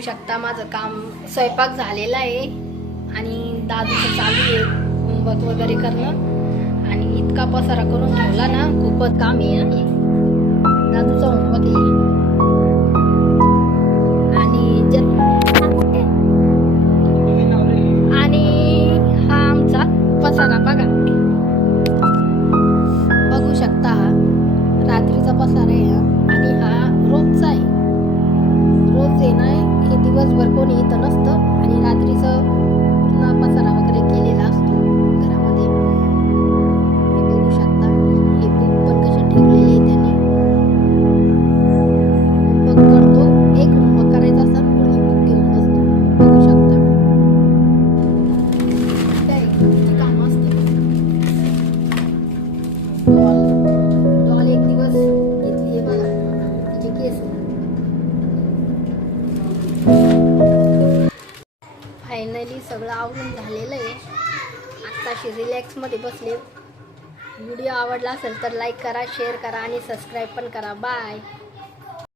बघू शकता माझं काम स्वयंपाक झालेला आहे आणि दादूचं चालू आहे होमवर्क वगैरे करणं आणि इतका पसारा करून ठेवला ना खूपच काम आहे हे दादूचं होमवर्क आहे आणि हा आमचा पसारा बघा बघू शकता हा रात्रीचा पसारा आहे आणि हा रोजचा आहे रोज आहे ना हे दिवसभर कोणी इथं नसतं आणि रात्रीचं पूर्ण पसारा वगैरे केलेला असतो घरामध्ये हे बघू शकता हे बुक पण कसे ठेवलेले आहे त्यांनी होमवर्क करतो एक होमवर्क करायचा असता पण ही बुक घेऊन बसतो बघू शकता काय किती काम असतं डॉल एक दिवस घेतली आहे बघा तिचे केस फायनली सगळं आवरून झालेलं आहे आत्ताशी रिलॅक्समध्ये बसले व्हिडिओ आवडला असेल तर लाईक करा शेअर करा आणि सबस्क्राईब पण करा बाय.